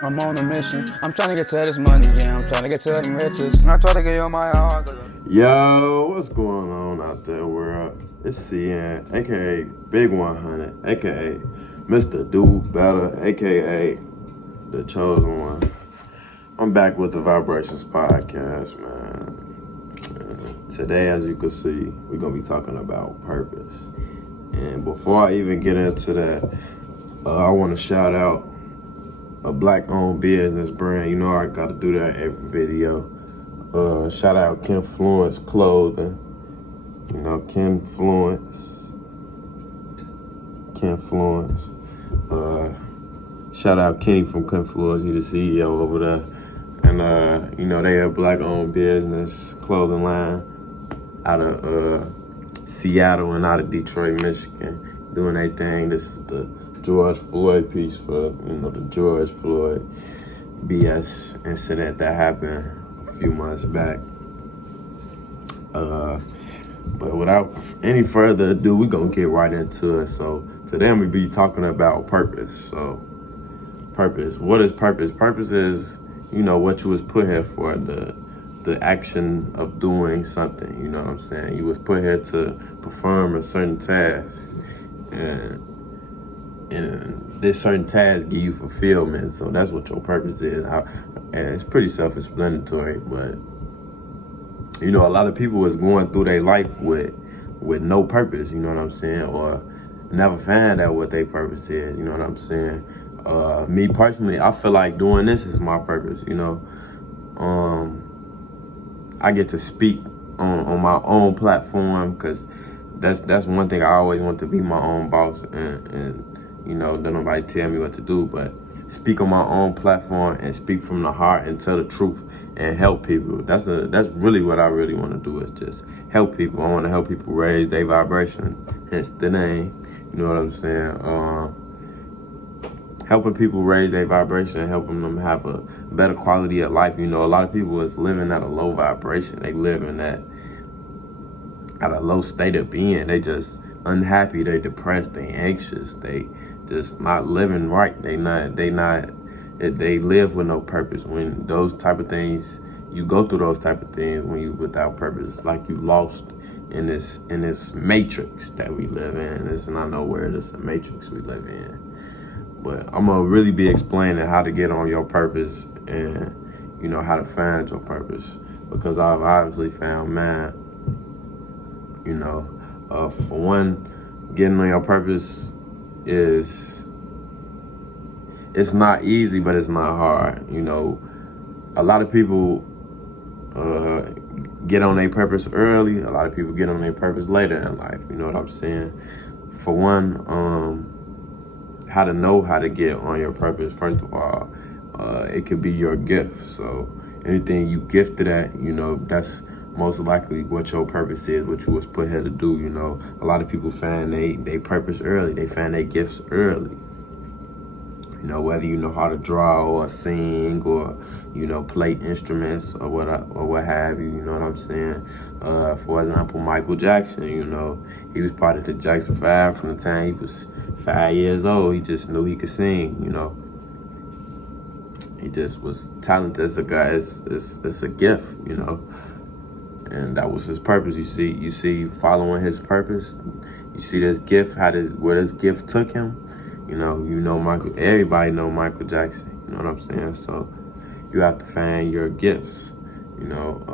I'm on a mission. I'm trying to get to this money, yeah. I'm trying to get to them riches. I try to get you my heart. Yo, what's going on out there, world? It's CN, aka Big 100, aka Mr. Do Better, aka The Chosen One. I'm back with the Vibrations Podcast, man. Today, as you can see, we're gonna be talking about purpose. And before I even get into that, I want to shout out a black-owned business brand. You know I gotta do that every video. Shout out Kenfluence Clothing. You know, Kenfluence. Shout out Kenny from Kenfluence. He's the CEO over there. And, you know, they have black-owned business clothing line out of Seattle and out of Detroit, Michigan, doing their thing. This is the George Floyd piece for, you know, the George Floyd BS incident that happened a few months back. But without any further ado, we're gonna get right into it. So today I'm gonna be talking about purpose. So purpose, what is purpose? Purpose is, you know, what you was put here for, the action of doing something, you know what I'm saying? You was put here to perform a certain task, and this certain task give you fulfillment. So that's what your purpose is. And it's pretty self-explanatory, but you know, a lot of people is going through their life with no purpose, you know what I'm saying? Or never find out what their purpose is, you know what I'm saying? Me personally, I feel like doing this is my purpose, you know? I get to speak on my own platform, because that's one thing. I always want to be my own boss and you know, don't nobody tell me what to do, but speak on my own platform and speak from the heart and tell the truth and help people. That's really what I really want to do, is just help people. I want to help people raise their vibration, hence the name. You know what I'm saying? Helping people raise their vibration, helping them have a better quality of life. You know, a lot of people is living at a low vibration. They living at a low state of being. They just unhappy. They depressed. They anxious. They just not living right. They live with no purpose. When those type of things, you go through those type of things when you without purpose, it's like you lost in this matrix that we live in. It's not nowhere. It's a matrix we live in. But I'm gonna really be explaining how to get on your purpose and, you know, how to find your purpose, because I've obviously found mine. You know, for one, getting on your purpose it's not easy, but it's not hard. You know, a lot of people get on their purpose early. A lot of people get on their purpose later in life. You know what I'm saying? For one, how to know how to get on your purpose. First of all, it could be your gift. So anything you gifted at, you know, that's most likely what your purpose is, what you was put here to do. You know, a lot of people find they purpose early. They find their gifts early. You know, whether you know how to draw or sing or, you know, play instruments or what have you. You know what I'm saying? For example, Michael Jackson. You know, he was part of the Jackson 5 from the time he was 5 years old. He just knew he could sing. You know, he just was talented as a guy. It's a gift. You know. And that was his purpose. You see, following his purpose. You see this gift, where this gift took him. You know Michael. Everybody know Michael Jackson. You know what I'm saying? So you have to find your gifts. You know,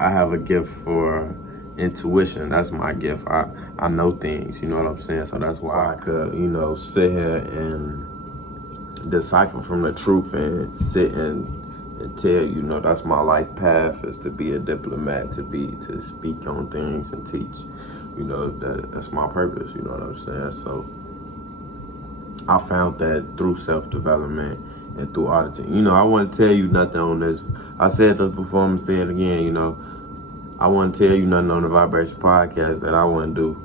I have a gift for intuition. That's my gift. I know things. You know what I'm saying? So that's why I could, you know, sit here and decipher from the truth and sit and tell you know, that's my life path, is to be a diplomat, to speak on things and teach. You know, that's my purpose. You know what I'm saying? So I found that through self-development and through auditing. You know, I wouldn't tell you nothing on this. I said this before, I'm gonna say it again. You know, I wouldn't tell you nothing on the Vibration Podcast that I wouldn't do,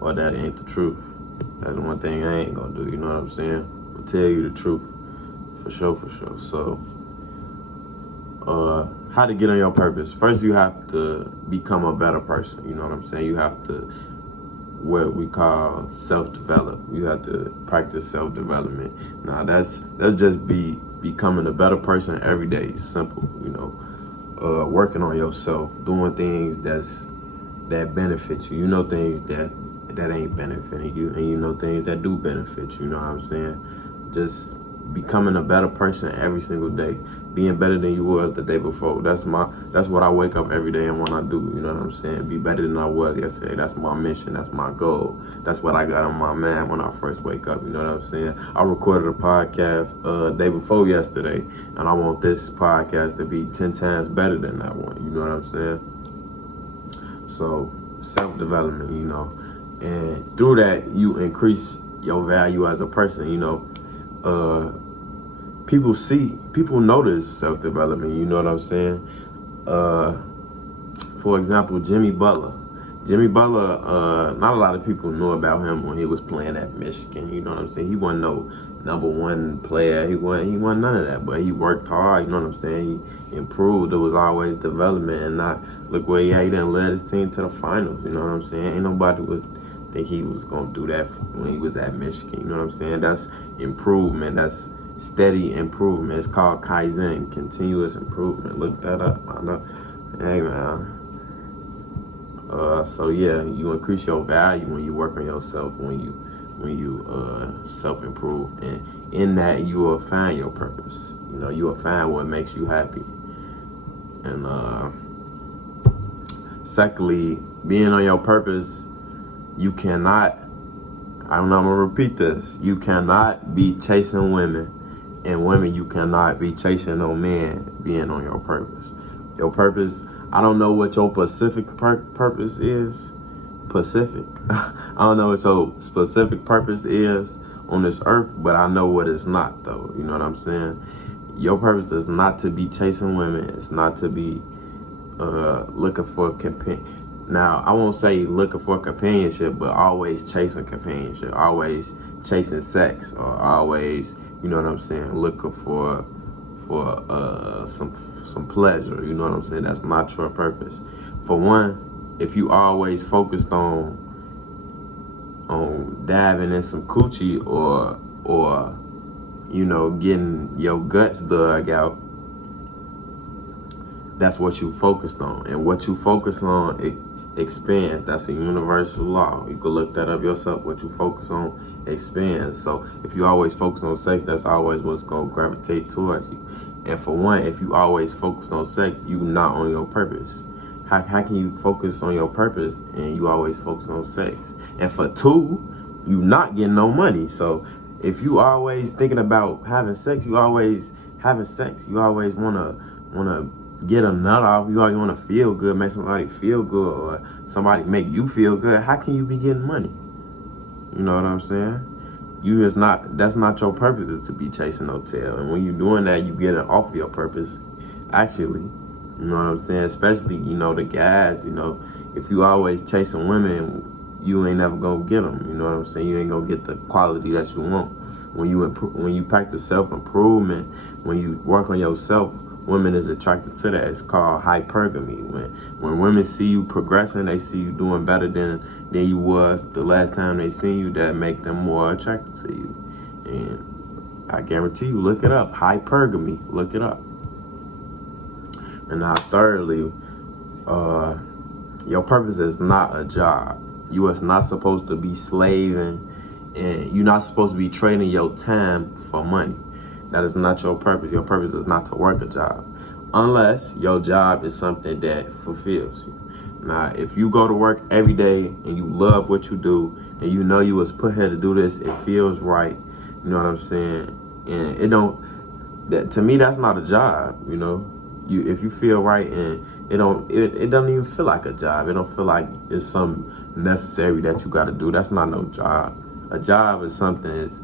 or that ain't the truth. That's one thing I ain't gonna do. You know what I'm saying? I'm gonna tell you the truth, for sure. So how to get on your purpose. First, you have to become a better person. You know what I'm saying? You have to what we call self-develop. You have to practice self-development. Now that's just becoming a better person every day. It's simple, working on yourself, doing things that benefit you. You know things that ain't benefiting you, and you know things that do benefit you. You know what I'm saying? Just becoming a better person every single day, being better than you was the day before. That's what I wake up every day and want to do. You know what I'm saying? Be better than I was yesterday. That's my mission. That's my goal. That's what I got on my mind when I first wake up. You know what I'm saying? I recorded a podcast day before yesterday, and I want this podcast to be 10 times better than that one. You know what I'm saying? So self-development, and through that you increase your value as a person. People notice self-development, you know what I'm saying? For example, Jimmy Butler, not a lot of people knew about him when he was playing at Michigan, you know what I'm saying? He wasn't no number one player, he wasn't none of that, but he worked hard, you know what I'm saying? He improved. There was always development, and not look where he didn't lead his team to the finals, you know what I'm saying? Ain't nobody think he was gonna do that when he was at Michigan, you know what I'm saying? That's improvement, that's steady improvement. It's called Kaizen, continuous improvement. Look that up. I know. Hey man. So yeah, you increase your value when you work on yourself, when you self-improve, and in that you will find your purpose. You will find what makes you happy. And secondly, being on your purpose, you cannot, I'm gonna repeat this, you cannot be chasing women, and women, you cannot be chasing no man being on your purpose. Your purpose, I don't know what your specific purpose is. I don't know what your specific purpose is on this earth, but I know what it's not, though. You know what I'm saying? Your purpose is not to be chasing women. It's not to be looking for companion. Now, I won't say looking for companionship, but always chasing companionship, always chasing sex, or always, you know what I'm saying, looking for some pleasure. You know what I'm saying? That's not your purpose. For one, if you always focused on diving in some coochie or getting your guts dug out, that's what you focused on. And what you focus on, it expands. That's a universal law. You can look that up yourself. What you focus on expands. So if you always focus on sex, that's always what's going to gravitate towards you. And for one, if you always focus on sex, you not on your purpose. How can you focus on your purpose and you always focus on sex? And for two, you not getting no money. So if you always thinking about having sex, you always having sex. You always wanna get a nut off. You always wanna feel good, make somebody feel good, or somebody make you feel good. How can you be getting money? You know what I'm saying? That's not your purpose, is to be chasing no tail. And when you're doing that, you get it off your purpose, actually. You know what I'm saying? Especially, the guys, if you always chasing women, you ain't never gonna get them. You know what I'm saying? You ain't gonna get the quality that you want. When you practice self-improvement, when you work on yourself, women is attracted to that. It's called hypergamy. When women see you progressing, they see you doing better than you was the last time they seen you, that make them more attracted to you. And I guarantee you, look it up. Hypergamy. Look it up. And now thirdly, your purpose is not a job. You is not supposed to be slaving, and you're not supposed to be trading your time for money. That is not your purpose. Your purpose is not to work a job, unless your job is something that fulfills you. Now, if you go to work every day and you love what you do, and you know you was put here to do this, it feels right. You know what I'm saying? And to me, that's not a job. If you feel right, and it doesn't even feel like a job. It don't feel like it's something necessary that you got to do. That's not no job. A job is something. It's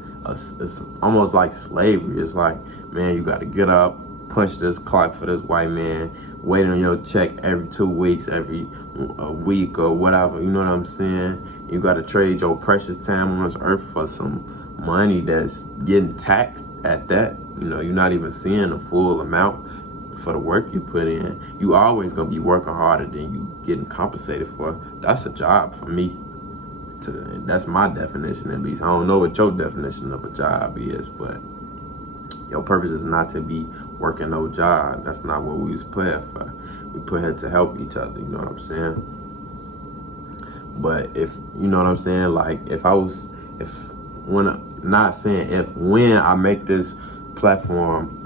almost like slavery. It's like, man, you got to get up, punch this clock for this white man, wait on your check every 2 weeks, every a week or whatever. You know what I'm saying? You got to trade your precious time on this earth for some money that's getting taxed at that. You're not even seeing the full amount for the work you put in. You always gonna be working harder than you getting compensated for. That's a job for me. That's my definition, at least. I don't know what your definition of a job is, but your purpose is not to be working no job. That's not what we was put here for. We put here to help each other, you know what I'm saying? But if, you know what I'm saying, like when I make this platform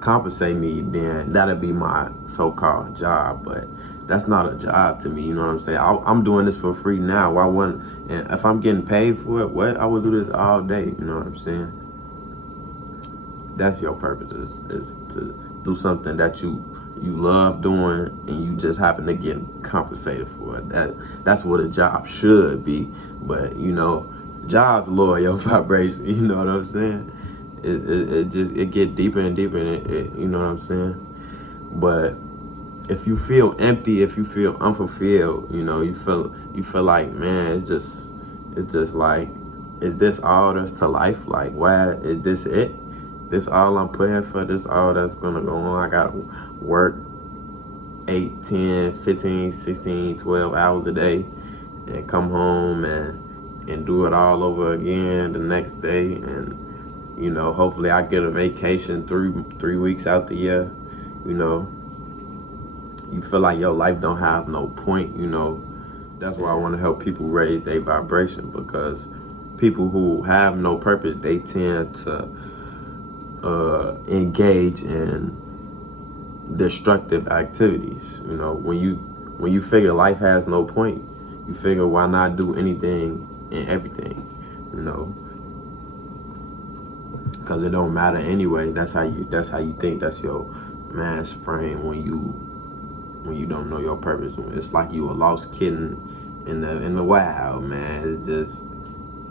compensate me, then that'll be my so-called job. But that's not a job to me, you know what I'm saying? I'm doing this for free now. Why wouldn't, and if I'm getting paid for it, I would do this all day, you know what I'm saying? That's your purpose, is to do something that you love doing and you just happen to get compensated for it. That's what a job should be. But, you know, jobs lower your vibration, you know what I'm saying? It get deeper and deeper, and you know what I'm saying? But if you feel empty, if you feel unfulfilled, you know, you feel like, man, it's just like, is this all there's to life? Like, why is this it? This all I'm putting for? This all that's gonna go on? I gotta work 8, 10, 15, 16, 12 hours a day and come home and do it all over again the next day. And, you know, hopefully I get a vacation 3 weeks out the year. You know, you feel like your life don't have no point, you know. That's why I want to help people raise their vibration, because people who have no purpose, they tend to engage in destructive activities. You know, when you figure life has no point, you figure, why not do anything and everything, you know, because it don't matter anyway. That's how you think. That's your mass frame when you don't know your purpose. It's like you a lost kitten in the wild, man. It's just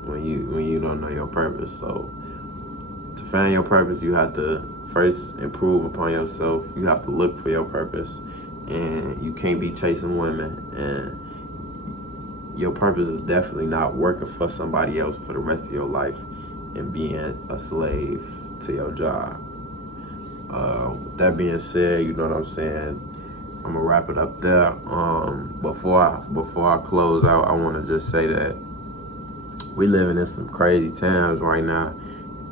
when you don't know your purpose. So to find your purpose, you have to first improve upon yourself. You have to look for your purpose, and you can't be chasing women. And your purpose is definitely not working for somebody else for the rest of your life and being a slave to your job. With that being said, you know what I'm saying, I'm gonna wrap it up there. Before I close out, I want to just say that we living in some crazy times right now,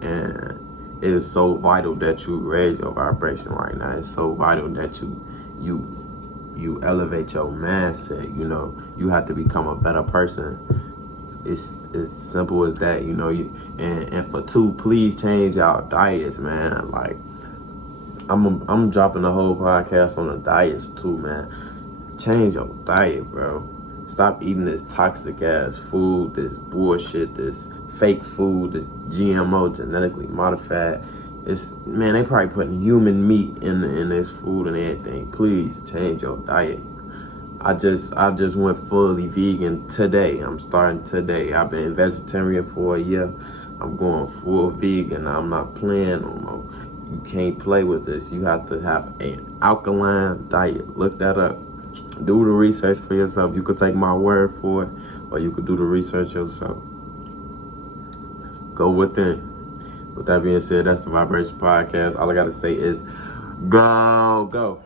and it is so vital that you raise your vibration right now. It's so vital that you elevate your mindset. You know, you have to become a better person. It's as simple as that, you know. And for two, please change our diets, man. Like, I'm dropping the whole podcast on the diets too, man. Change your diet, bro. Stop eating this toxic ass food, this bullshit, this fake food, this GMO, genetically modified. Man, they probably putting human meat in this food and everything. Please change your diet. I just went fully vegan today. I'm starting today. I've been vegetarian for a year. I'm going full vegan. I'm not playing no more. You can't play with this. You have to have an alkaline diet. Look that up. Do the research for yourself. You could take my word for it, or you could do the research yourself. Go within. With that being said, that's the Vibration Podcast. All I gotta say is go.